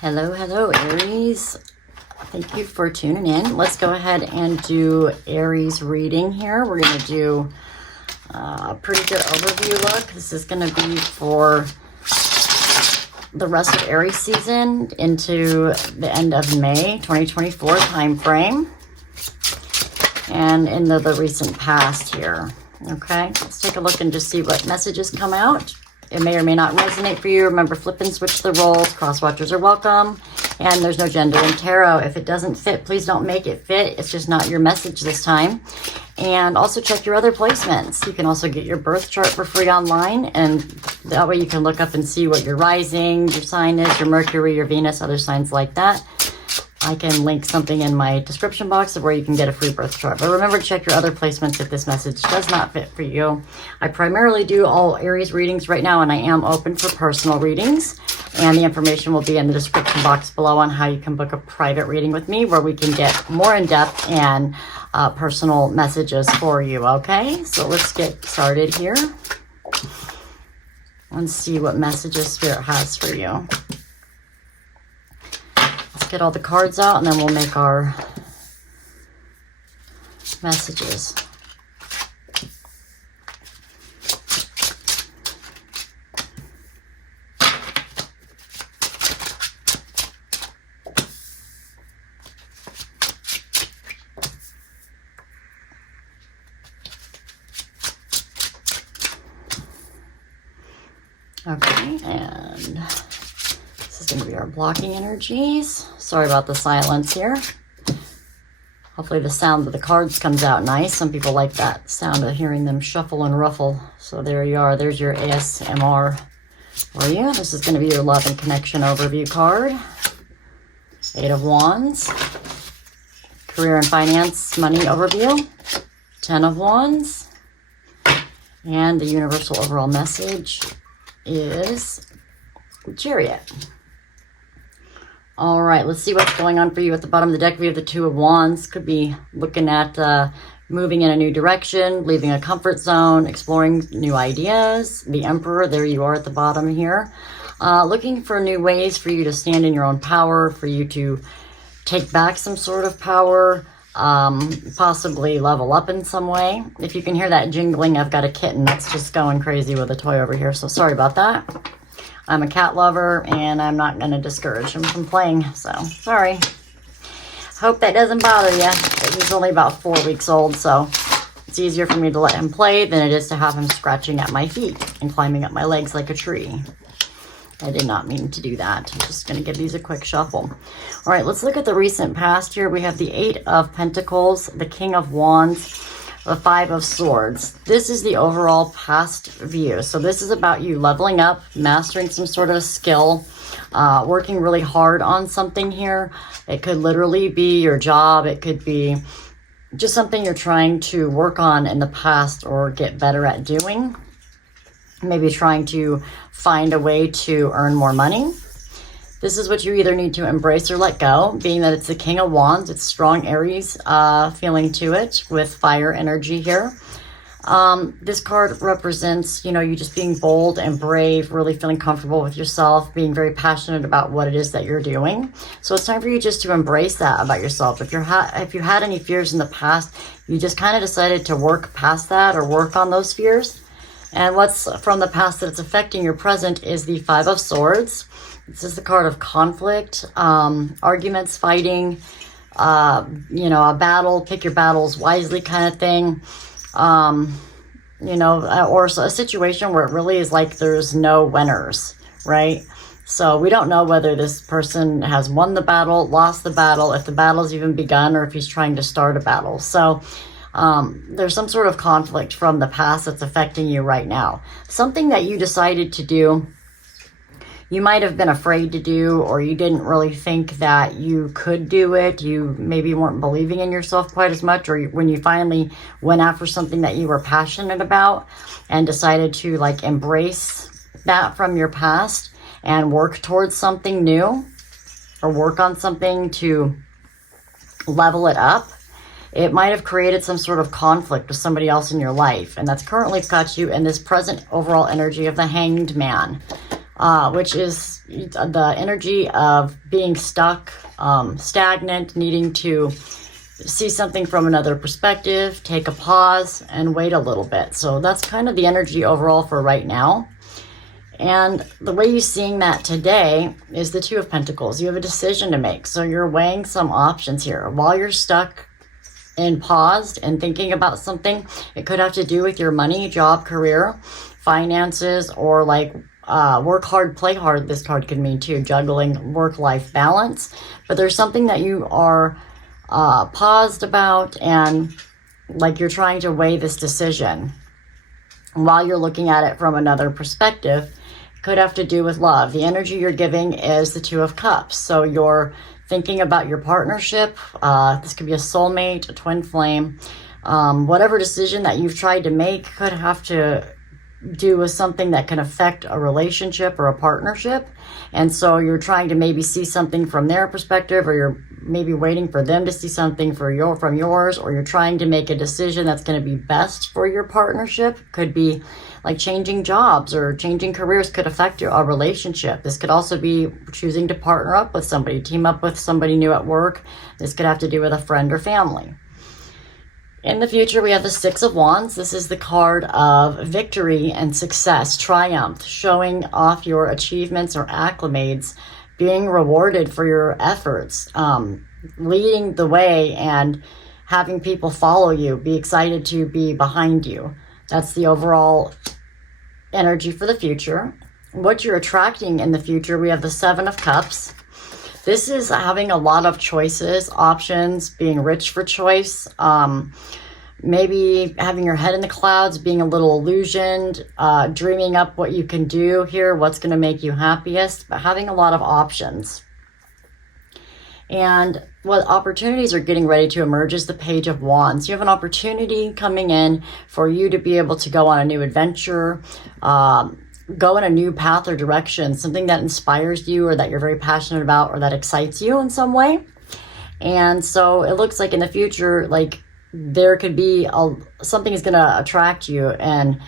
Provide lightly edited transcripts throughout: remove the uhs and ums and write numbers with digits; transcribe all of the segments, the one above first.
Hello, hello, Aries. Thank you for tuning in. Let's go ahead and do Aries reading here. We're going to do a pretty good overview look. This is going to be for the rest of Aries season into the end of May 2024 time frame and into the recent past here. Okay, let's take a look and just see what messages come out. It may or may not resonate for you. Remember, flip and switch the roles. Cross watchers are welcome. And there's no gender in tarot. If it doesn't fit, please don't make it fit. It's just not your message this time. And also check your other placements. You can also get your birth chart for free online. And that way you can look up and see what your rising, your sign is, your Mercury, your Venus, other signs like that. I can link something in my description box of where you can get a free birth chart. But remember to check your other placements if this message does not fit for you. I primarily do all Aries readings right now, and I am open for personal readings. And the information will be in the description box below on how you can book a private reading with me where we can get more in-depth and personal messages for you, okay? So let's get started here and see what messages Spirit has for you. Get all the cards out and then we'll make our messages. Okay, and this is going to be our blocking energies. Sorry about the silence here. Hopefully the sound of the cards comes out nice. Some people like that sound of hearing them shuffle and ruffle. So there you are. There's your ASMR for you. This is going to be your love and connection overview card. 8 of Wands. Career and finance, money overview. 10 of Wands. And the universal overall message is Chariot. All right, let's see what's going on for you at the bottom of the deck. We have the 2 of Wands. Could be looking at moving in a new direction, leaving a comfort zone, exploring new ideas. The Emperor, there you are at the bottom here. Looking for new ways for you to stand in your own power, for you to take back some sort of power, possibly level up in some way. If you can hear that jingling, I've got a kitten that's just going crazy with a toy over here, so sorry about that. I'm a cat lover, and I'm not going to discourage him from playing, so sorry. Hope that doesn't bother you. He's only about 4 weeks old, so it's easier for me to let him play than it is to have him scratching at my feet and climbing up my legs like a tree. I did not mean to do that. I'm just going to give these a quick shuffle. All right, let's look at the recent past here. We have the 8 of Pentacles, the King of Wands, the 5 of Swords. This is the overall past view. So this is about you leveling up, mastering some sort of skill, working really hard on something here. It could literally be your job. It could be just something you're trying to work on in the past or get better at doing. Maybe trying to find a way to earn more money. This is what you either need to embrace or let go, being that it's the King of Wands. It's strong Aries feeling to it with fire energy here. This card represents, you just being bold and brave, really feeling comfortable with yourself, being very passionate about what it is that you're doing. So it's time for you just to embrace that about yourself. If you had any fears in the past, you just kind of decided to work past that or work on those fears. And what's from the past that's affecting your present is the 5 of Swords. This is the card of conflict, arguments, fighting, a battle, pick your battles wisely kind of thing. Or a situation where it really is like there's no winners, right? So we don't know whether this person has won the battle, lost the battle, if the battle's even begun, or if he's trying to start a battle. So there's some sort of conflict from the past that's affecting you right now. Something that you decided to do, you might have been afraid to do, or you didn't really think that you could do it. You maybe weren't believing in yourself quite as much, or when you finally went after something that you were passionate about and decided to embrace that from your past and work towards something new or work on something to level it up. It might have created some sort of conflict with somebody else in your life, and that's currently got you in this present overall energy of the Hanged Man. which is the energy of being stuck, stagnant, needing to see something from another perspective, take a pause, and wait a little bit. So that's kind of the energy overall for right now. And the way you're seeing that today is the Two of Pentacles. You have a decision to make. So you're weighing some options here. While you're stuck and paused and thinking about something, it could have to do with your money, job, career, finances, or like work hard, play hard. This card could mean too, juggling work-life balance. But there's something that you are paused about, and like you're trying to weigh this decision while you're looking at it from another perspective. Could have to do with love. The energy you're giving is the Two of Cups. So you're thinking about your partnership. This could be a soulmate, a twin flame. Whatever decision that you've tried to make could have to do with something that can affect a relationship or a partnership. And so you're trying to maybe see something from their perspective, or you're maybe waiting for them to see something from yours, or you're trying to make a decision that's going to be best for your partnership. Could be like changing jobs or changing careers could affect a relationship. This could also be choosing to partner up with somebody, team up with somebody new at work. This could have to do with a friend or family. In the future, we have the Six of Wands. This is the card of victory and success, triumph, showing off your achievements or acclimates, being rewarded for your efforts, leading the way and having people follow you, be excited to be behind you. That's the overall energy for the future. What you're attracting in the future, we have the Seven of Cups. This is having a lot of choices, options, being rich for choice, maybe having your head in the clouds, being a little illusioned, dreaming up what you can do here, what's going to make you happiest, but having a lot of options. And what opportunities are getting ready to emerge is the Page of Wands. You have an opportunity coming in for you to be able to go on a new adventure, go in a new path or direction, something that inspires you or that you're very passionate about or that excites you in some way. And so it looks like in the future, like there could be something is going to attract you and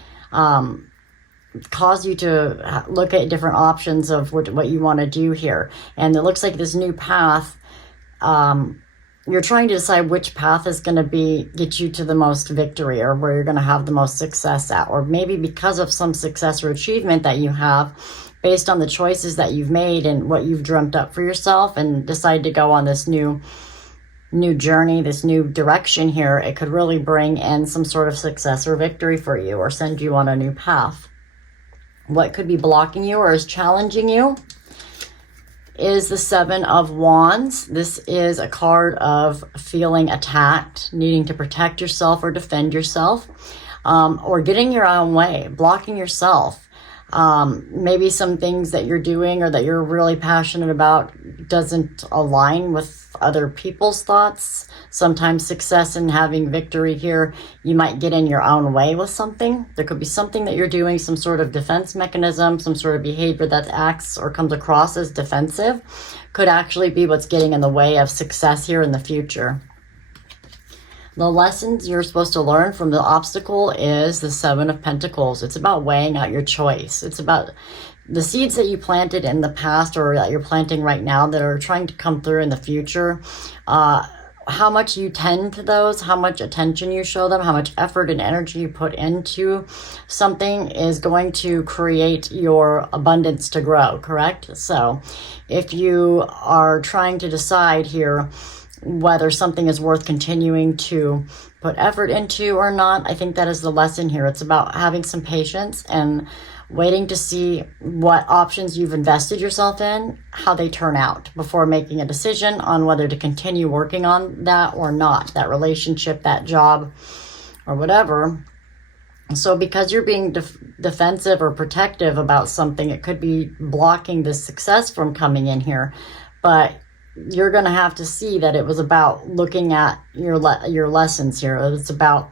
cause you to look at different options of what you want to do here. And it looks like this new path, you're trying to decide which path is going to get you to the most victory, or where you're going to have the most success at, or maybe because of some success or achievement that you have based on the choices that you've made and what you've dreamt up for yourself and decide to go on this new journey, this new direction here. It could really bring in some sort of success or victory for you, or send you on a new path. What could be blocking you or is challenging you is the Seven of Wands. This is a card of feeling attacked, needing to protect yourself or defend yourself, or getting your own way, blocking yourself. Maybe some things that you're doing or that you're really passionate about doesn't align with other people's thoughts. Sometimes success and having victory here, you might get in your own way with something. There could be something that you're doing, some sort of defense mechanism, some sort of behavior that acts or comes across as defensive, could actually be what's getting in the way of success here in the future. The lessons you're supposed to learn from the obstacle is the Seven of Pentacles. It's about weighing out your choice. It's about the seeds that you planted in the past or that you're planting right now that are trying to come through in the future. How much you tend to those, how much attention you show them, how much effort and energy you put into something is going to create your abundance to grow, correct? So if you are trying to decide here whether something is worth continuing to put effort into or not, I think that is the lesson here. It's about having some patience and waiting to see what options you've invested yourself in, how they turn out before making a decision on whether to continue working on that or not, that relationship, that job, or whatever. So because you're being defensive or protective about something, it could be blocking the success from coming in here. But you're going to have to see that it was about looking at your lessons here. It's about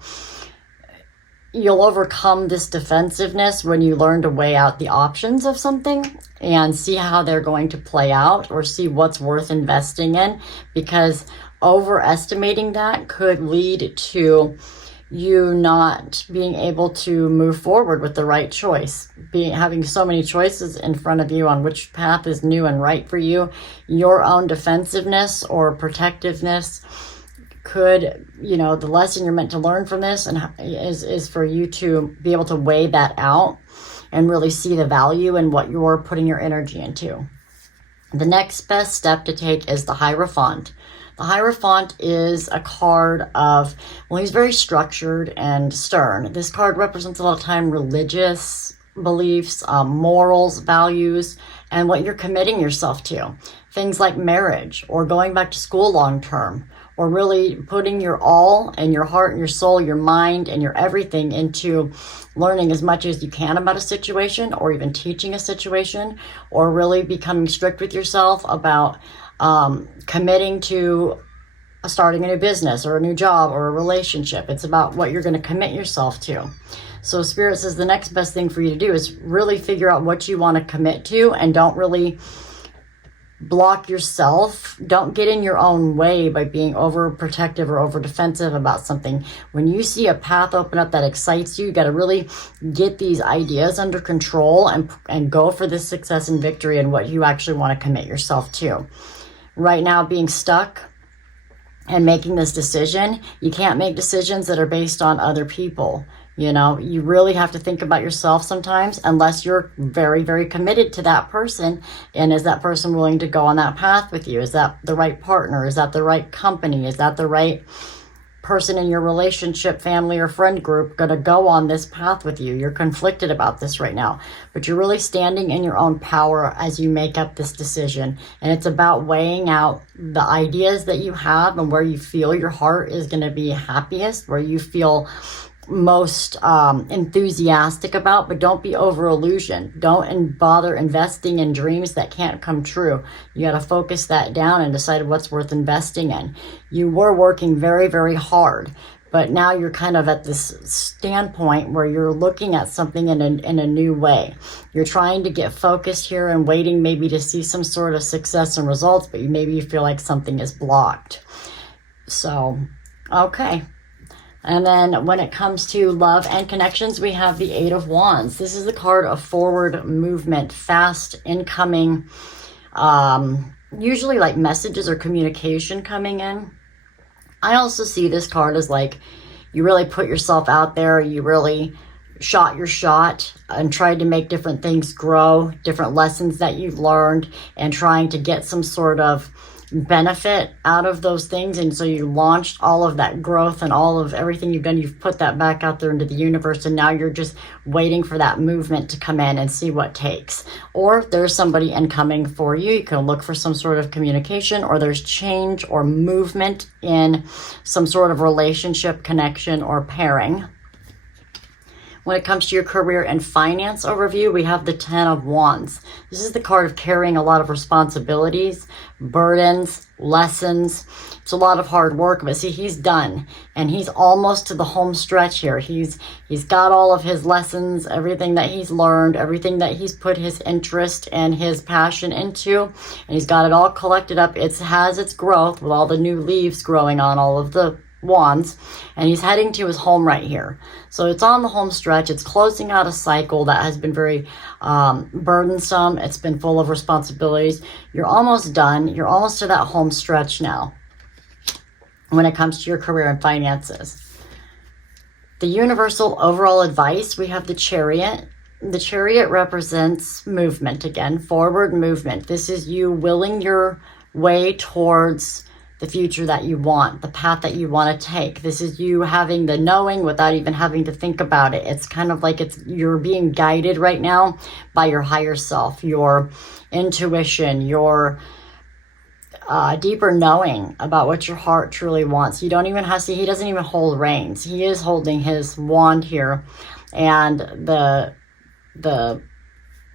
you'll overcome this defensiveness when you learn to weigh out the options of something and see how they're going to play out, or see what's worth investing in, because overestimating that could lead to you not being able to move forward with the right choice, having so many choices in front of you on which path is new and right for you. Your own defensiveness or protectiveness could, the lesson you're meant to learn from this and is for you to be able to weigh that out and really see the value in what you're putting your energy into. The next best step to take is the Hierophant. The Hierophant is a card of, he's very structured and stern. This card represents a lot of time religious beliefs, morals, values, and what you're committing yourself to. Things like marriage or going back to school long term, or really putting your all and your heart and your soul, your mind and your everything into learning as much as you can about a situation, or even teaching a situation, or really becoming strict with yourself about committing to starting a new business or a new job or a relationship. It's about what you're going to commit yourself to. So Spirit says the next best thing for you to do is really figure out what you want to commit to, and don't really block yourself. Don't get in your own way by being overprotective or over defensive about something. When you see a path open up that excites you, you got to really get these ideas under control and go for this success and victory and what you actually want to commit yourself to. Right now, being stuck and making this decision, you can't make decisions that are based on other people. You really have to think about yourself sometimes, unless you're very, very committed to that person. And is that person willing to go on that path with you? Is that the right partner? Is that the right company? Is that the right person in your relationship, family, or friend group going to go on this path with you? You're conflicted about this right now, but you're really standing in your own power as you make up this decision. And it's about weighing out the ideas that you have and where you feel your heart is going to be happiest, where you feel most enthusiastic about, but don't be over illusioned. Don't bother investing in dreams that can't come true. You got to focus that down and decide what's worth investing in. You were working very, very hard, but now you're kind of at this standpoint where you're looking at something in a new way. You're trying to get focused here and waiting maybe to see some sort of success and results, but maybe you feel like something is blocked. So, okay. And then when it comes to love and connections, we have the Eight of Wands. This is the card of forward movement, fast incoming, usually like messages or communication coming in. I also see this card as like you really put yourself out there, you really shot your shot and tried to make different things grow, different lessons that you've learned, and trying to get some sort of benefit out of those things. And so you launched all of that growth and all of everything you've done, you've put that back out there into the universe, and now you're just waiting for that movement to come in and see what takes. Or if there's somebody incoming for you, you can look for some sort of communication, or there's change or movement in some sort of relationship, connection, or pairing. When it comes to your career and finance overview, we have the Ten of Wands. This is the card of carrying a lot of responsibilities, burdens, lessons. It's a lot of hard work, but see, he's done, and he's almost to the home stretch here. He's got all of his lessons, everything that he's learned, everything that he's put his interest and his passion into, and he's got it all collected up. It has its growth with all the new leaves growing on all of the wands, and he's heading to his home right here. So it's on the home stretch. It's closing out a cycle that has been very burdensome. It's been full of responsibilities. You're almost done. You're almost to that home stretch now when it comes to your career and finances. The universal overall advice, we have the Chariot. The Chariot represents movement again, forward movement. This is you willing your way towards the future that you want, the path that you want to take. This is you having the knowing without even having to think about it. It's kind of like you're being guided right now by your higher self, your intuition, your deeper knowing about what your heart truly wants. You don't even have to see, he doesn't even hold reins. He is holding his wand here, and the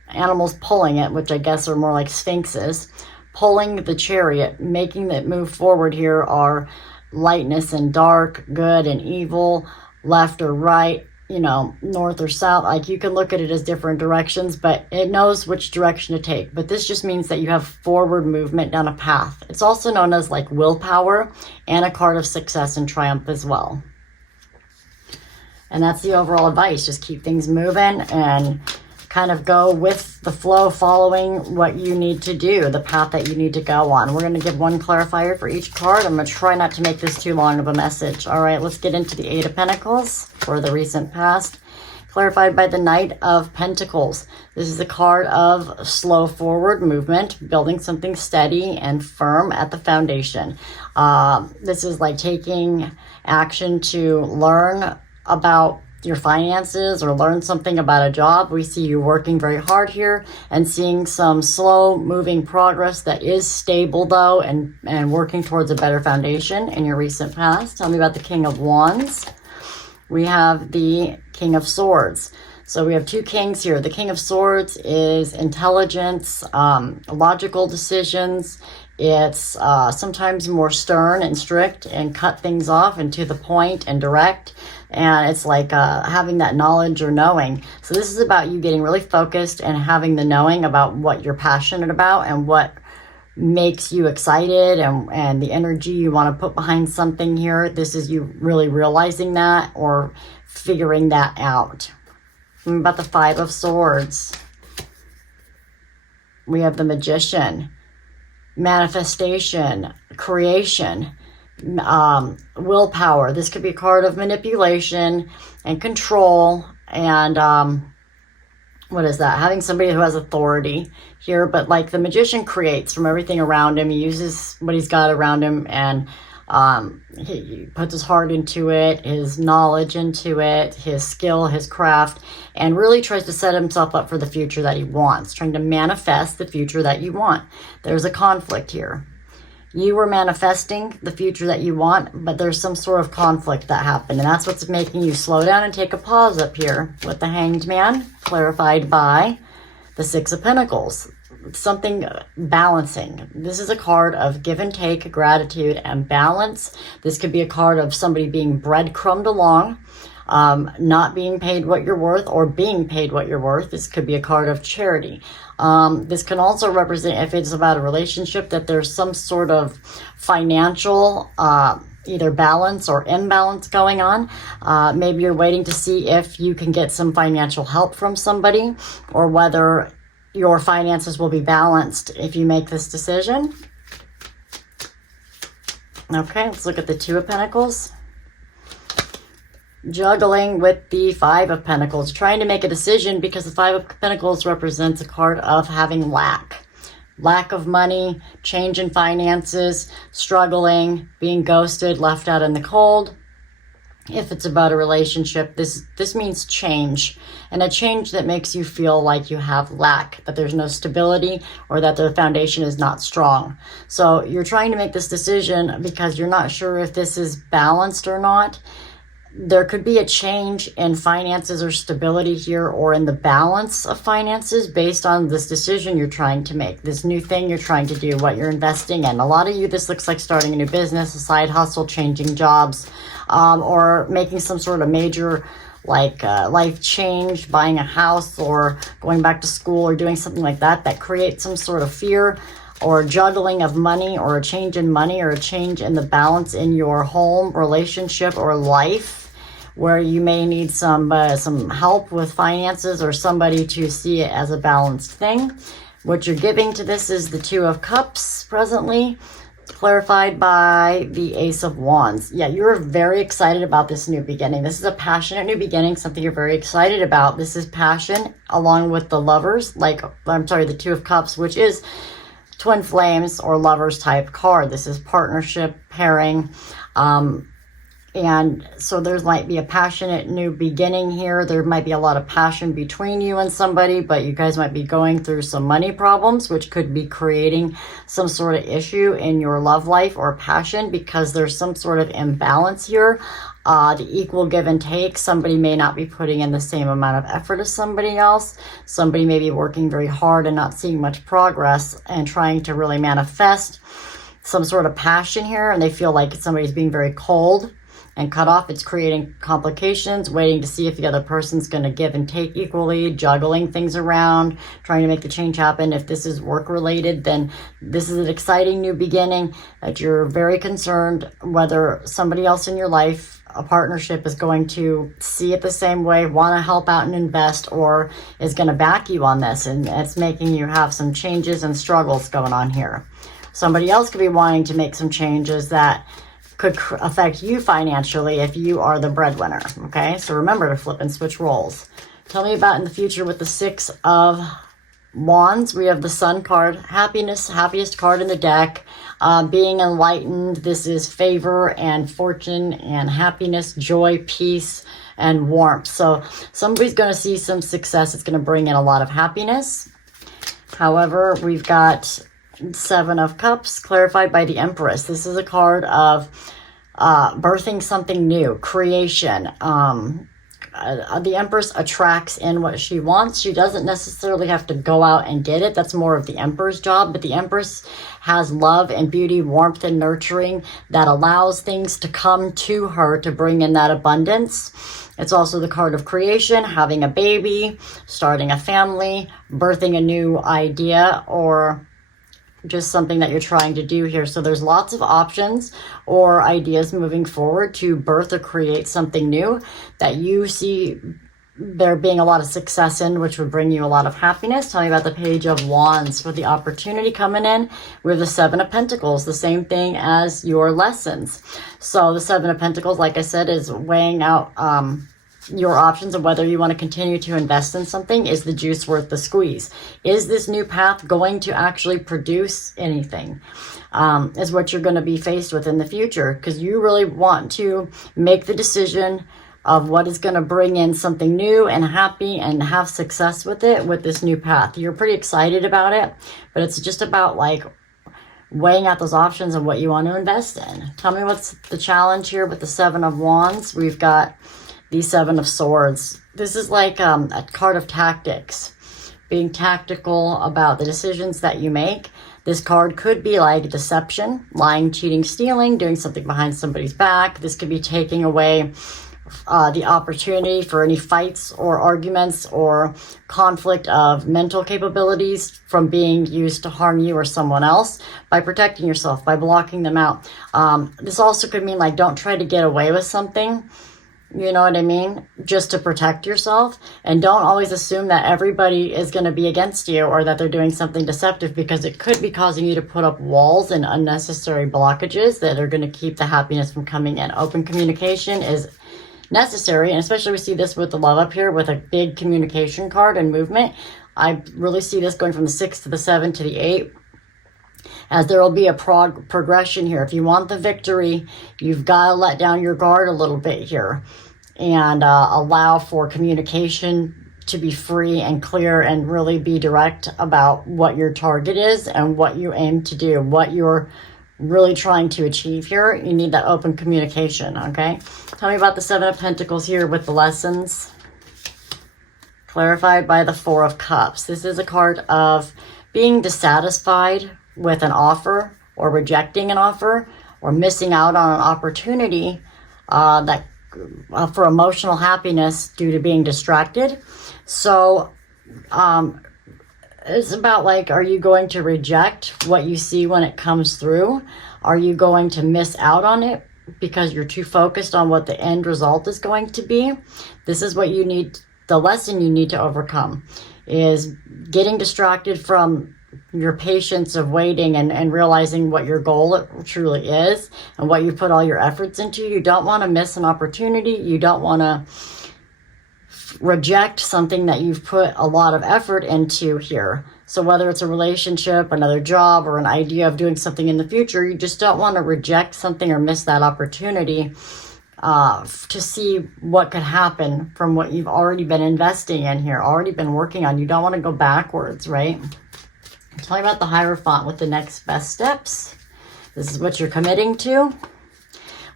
animals pulling it, which I guess are more like sphinxes, pulling the Chariot, making it move forward here, are lightness and dark, good and evil, left or right, north or south. Like, you can look at it as different directions, but it knows which direction to take. But this just means that you have forward movement down a path. It's also known as like willpower, and a card of success and triumph as well. And that's the overall advice. Just keep things moving and kind of go with the flow, following what you need to do, the path that you need to go on. We're going to give one clarifier for each card. I'm going to try not to make this too long of a message. All right, let's get into the Eight of Pentacles for the recent past. Clarified by the Knight of Pentacles. This is a card of slow forward movement, building something steady and firm at the foundation. This is like taking action to learn about your finances or learn something about a job. We see you working very hard here and seeing some slow moving progress that is stable though, and working towards a better foundation in your recent past. Tell me about the King of Wands. We have the King of Swords. So we have two kings here. The King of Swords is intelligence, logical decisions. It's sometimes more stern and strict and cut things off and to the point and direct. And it's like having that knowledge or knowing. So this is about you getting really focused and having the knowing about what you're passionate about and what makes you excited and the energy you want to put behind something here. This is you really realizing that or figuring that out. And about the Five of Swords. We have the Magician. Manifestation, creation, willpower. This could be a card of manipulation and control and what is that? Having somebody who has authority here, but like the Magician creates from everything around him. He uses what he's got around him and he puts his heart into it, his knowledge into it, his skill, his craft, and really tries to set himself up for the future that he wants, trying to manifest the future that you want. There's a conflict here. You were manifesting the future that you want, but there's some sort of conflict that happened, and that's what's making you slow down and take a pause up here with the Hanged Man, clarified by the Six of Pentacles. Something balancing. This is a card of give and take, gratitude, and balance. This could be a card of somebody being breadcrumbed along, not being paid what you're worth or being paid what you're worth. This could be a card of charity. This can also represent, if it's about a relationship, that there's some sort of financial either balance or imbalance going on. Maybe you're waiting to see if you can get some financial help from somebody or whether your finances will be balanced if you make this decision. Okay, let's look at the Two of Pentacles. Juggling with the Five of Pentacles, trying to make a decision because the Five of Pentacles represents a card of having lack. Lack of money, change in finances, struggling, being ghosted, left out in the cold. If it's about a relationship, this means change, and a change that makes you feel like you have lack, that there's no stability or that the foundation is not strong. So you're trying to make this decision because you're not sure if this is balanced or not. There could be a change in finances or stability here or in the balance of finances based on this decision you're trying to make, this new thing you're trying to do, what you're investing in. A lot of you, this looks like starting a new business, a side hustle, changing jobs, or making some sort of major life change, buying a house or going back to school or doing something like that that creates some sort of fear or juggling of money or a change in money or a change in the balance in your home, relationship, or life, where you may need some help with finances or somebody to see it as a balanced thing. What you're giving to this is the Two of Cups presently, clarified by the Ace of Wands. Yeah, you're very excited about this new beginning. This is a passionate new beginning, something you're very excited about. This is passion along with the Lovers, the Two of Cups, which is twin flames or lovers type card. This is partnership, pairing, and so there might be a passionate new beginning here. There might be a lot of passion between you and somebody, but you guys might be going through some money problems, which could be creating some sort of issue in your love life or passion because there's some sort of imbalance here. The equal give and take. Somebody may not be putting in the same amount of effort as somebody else. Somebody may be working very hard and not seeing much progress and trying to really manifest some sort of passion here, and they feel like somebody's being very cold and cut off. It's creating complications, waiting to see if the other person's going to give and take equally, juggling things around, trying to make the change happen. If this is work related, then this is an exciting new beginning that you're very concerned whether somebody else in your life, a partnership, is going to see it the same way, want to help out and invest, or is going to back you on this. And it's making you have some changes and struggles going on here. Somebody else could be wanting to make some changes that could affect you financially if you are the breadwinner. Okay, so remember to flip and switch roles. Tell me about in the future with the Six of Wands. We have the Sun card, happiness, happiest card in the deck. Being enlightened. This is favor and fortune and happiness, joy, peace, and warmth. So somebody's going to see some success. It's going to bring in a lot of happiness. However, we've got Seven of Cups, clarified by the Empress. This is a card of birthing something new, creation. The Empress attracts in what she wants. She doesn't necessarily have to go out and get it. That's more of the Emperor's job. But the Empress has love and beauty, warmth and nurturing that allows things to come to her to bring in that abundance. It's also the card of creation, having a baby, starting a family, birthing a new idea, or just something that you're trying to do here. So there's lots of options or ideas moving forward to birth or create something new that you see there being a lot of success in, which would bring you a lot of happiness. Tell me about the Page of Wands for the opportunity coming in with the Seven of Pentacles, the same thing as your lessons. So the Seven of Pentacles, like I said, is weighing out your options of whether you want to continue to invest in something. Is the juice worth the squeeze? Is this new path going to actually produce anything? Is what you're going to be faced with in the future, because you really want to make the decision of what is going to bring in something new and happy and have success with it, with this new path. You're pretty excited about it, but it's just about like weighing out those options and what you want to invest in. Tell me what's the challenge here with the Seven of Wands. We've got the Seven of Swords. This is like a card of tactics, being tactical about the decisions that you make. This card could be like deception, lying, cheating, stealing, doing something behind somebody's back. This could be taking away the opportunity for any fights or arguments or conflict of mental capabilities from being used to harm you or someone else, by protecting yourself, by blocking them out. This also could mean like, don't try to get away with something. You know what I mean? Just to protect yourself. And don't always assume that everybody is going to be against you or that they're doing something deceptive, because it could be causing you to put up walls and unnecessary blockages that are going to keep the happiness from coming in. Open communication is necessary, and especially we see this with the Love up here with a big communication card and movement. I really see this going from the 6 to the 7 to the 8. As there will be a progression here. If you want the victory, you've got to let down your guard a little bit here and allow for communication to be free and clear and really be direct about what your target is and what you aim to do, what you're really trying to achieve here. You need that open communication, okay? Tell me about the Seven of Pentacles here with the lessons. Clarified by the Four of Cups. This is a card of being dissatisfied with an offer, or rejecting an offer, or missing out on an opportunity that for emotional happiness due to being distracted. So it's about like, are you going to reject what you see when it comes through? Are you going to miss out on it because you're too focused on what the end result is going to be? This is what you need, the lesson you need to overcome, is getting distracted from your patience of waiting and realizing what your goal truly is and what you put all your efforts into. You don't want to miss an opportunity. You don't want to reject something that you've put a lot of effort into here. So whether it's a relationship, another job, or an idea of doing something in the future, you just don't want to reject something or miss that opportunity to see what could happen from what you've already been investing in here, already been working on. You don't want to go backwards, right? Tell me about the Hierophant with the next best steps. This is what you're committing to.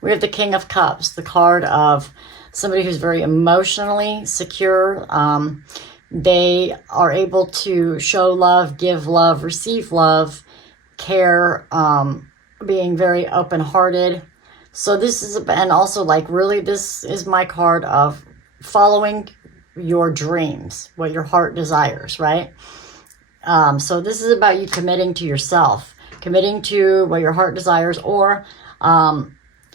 We have the King of Cups, the card of somebody who's very emotionally secure. They are able to show love, give love, receive love, care, being very open-hearted, So this is, and also like really this is my card of following your dreams, what your heart desires, right? So this is about you committing to yourself, committing to what your heart desires, or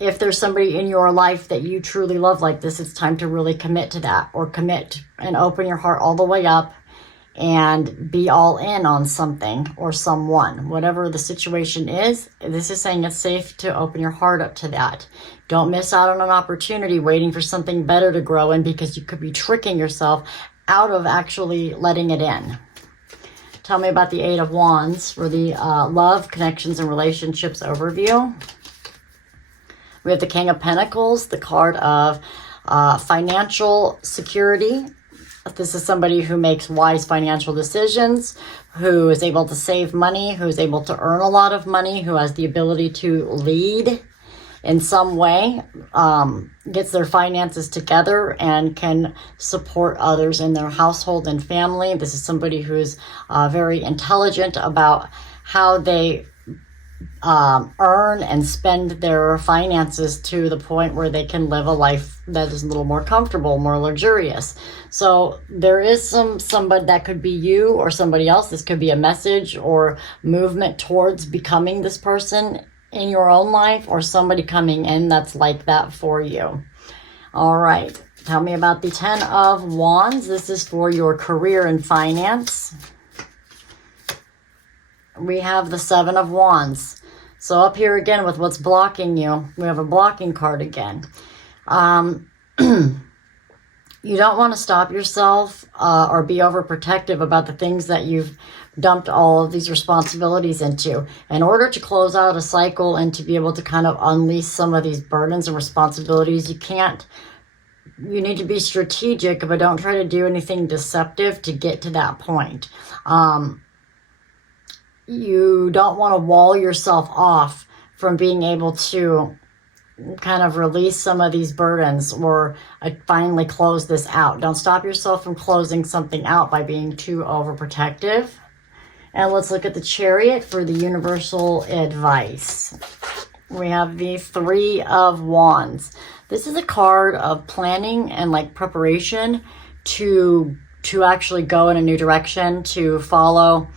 if there's somebody in your life that you truly love like this, it's time to really commit to that, or commit and open your heart all the way up and be all in on something or someone. Whatever the situation is, this is saying it's safe to open your heart up to that. Don't miss out on an opportunity waiting for something better to grow in, because you could be tricking yourself out of actually letting it in. Tell me about the Eight of Wands for the love, connections, and relationships overview. We have the King of Pentacles, the card of financial security. This is somebody who makes wise financial decisions, who is able to save money, who is able to earn a lot of money, who has the ability to lead in some way, gets their finances together and can support others in their household and family. This is somebody who's very intelligent about how they earn and spend their finances to the point where they can live a life that is a little more comfortable, more luxurious. So there is somebody that could be you or somebody else. This could be a message or movement towards becoming this person in your own life, or somebody coming in that's like that for you. All right. Tell me about the Ten of Wands. This is for your career and finance. We have the Seven of Wands. So up here again with what's blocking you, we have a blocking card again. You don't want to stop yourself or be overprotective about the things that you've dumped all of these responsibilities into. In order to close out a cycle and to be able to kind of unleash some of these burdens and responsibilities, you need to be strategic, but don't try to do anything deceptive to get to that point. You don't want to wall yourself off from being able to kind of release some of these burdens or finally close this out. Don't stop yourself from closing something out by being too overprotective. And let's look at the Chariot for the universal advice. We have the Three of Wands. This is a card of planning and like preparation to actually go in a new direction, to follow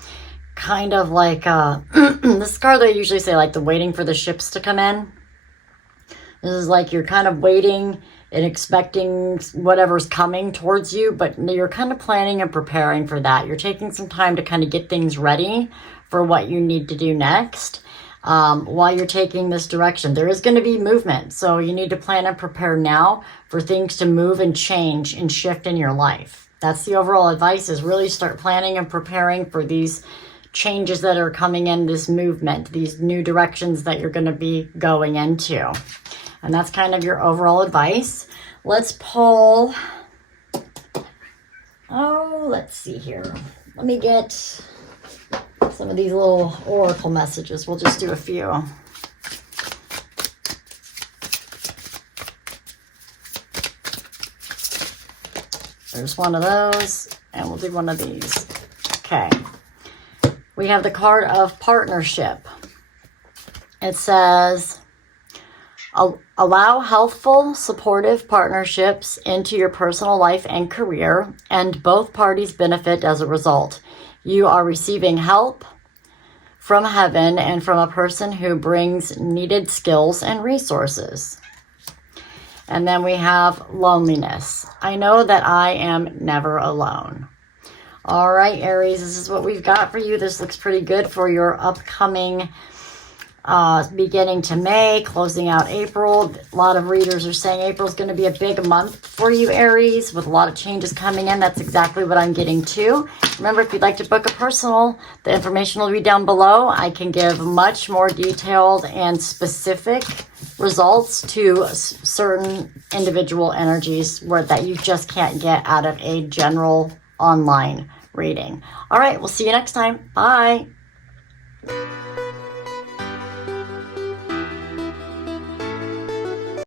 kind of like this card they usually say like the waiting for the ships to come in. This is like you're kind of waiting and expecting whatever's coming towards you, but you're kind of planning and preparing for that. You're taking some time to kind of get things ready for what you need to do next while you're taking this direction. There is going to be movement, so you need to plan and prepare now for things to move and change and shift in your life. That's the overall advice, is really start planning and preparing for these changes that are coming in, this movement, these new directions that you're going to be going into. And that's kind of your overall advice. Let's pull, let's see here. Let me get some of these little oracle messages. We'll just do a few. There's one of those, and we'll do one of these. Okay. We have the card of partnership. It says, allow healthful, supportive partnerships into your personal life and career, and both parties benefit as a result. You are receiving help from heaven and from a person who brings needed skills and resources. And then we have loneliness. I know that I am never alone. All right, Aries, this is what we've got for you. This looks pretty good for your upcoming beginning to May, closing out April. A lot of readers are saying April's going to be a big month for you, Aries, with a lot of changes coming in. That's exactly what I'm getting to. Remember, if you'd like to book a personal, the information will be down below. I can give much more detailed and specific results to certain individual energies that you just can't get out of a general online reading. All right, we'll see you next time. Bye.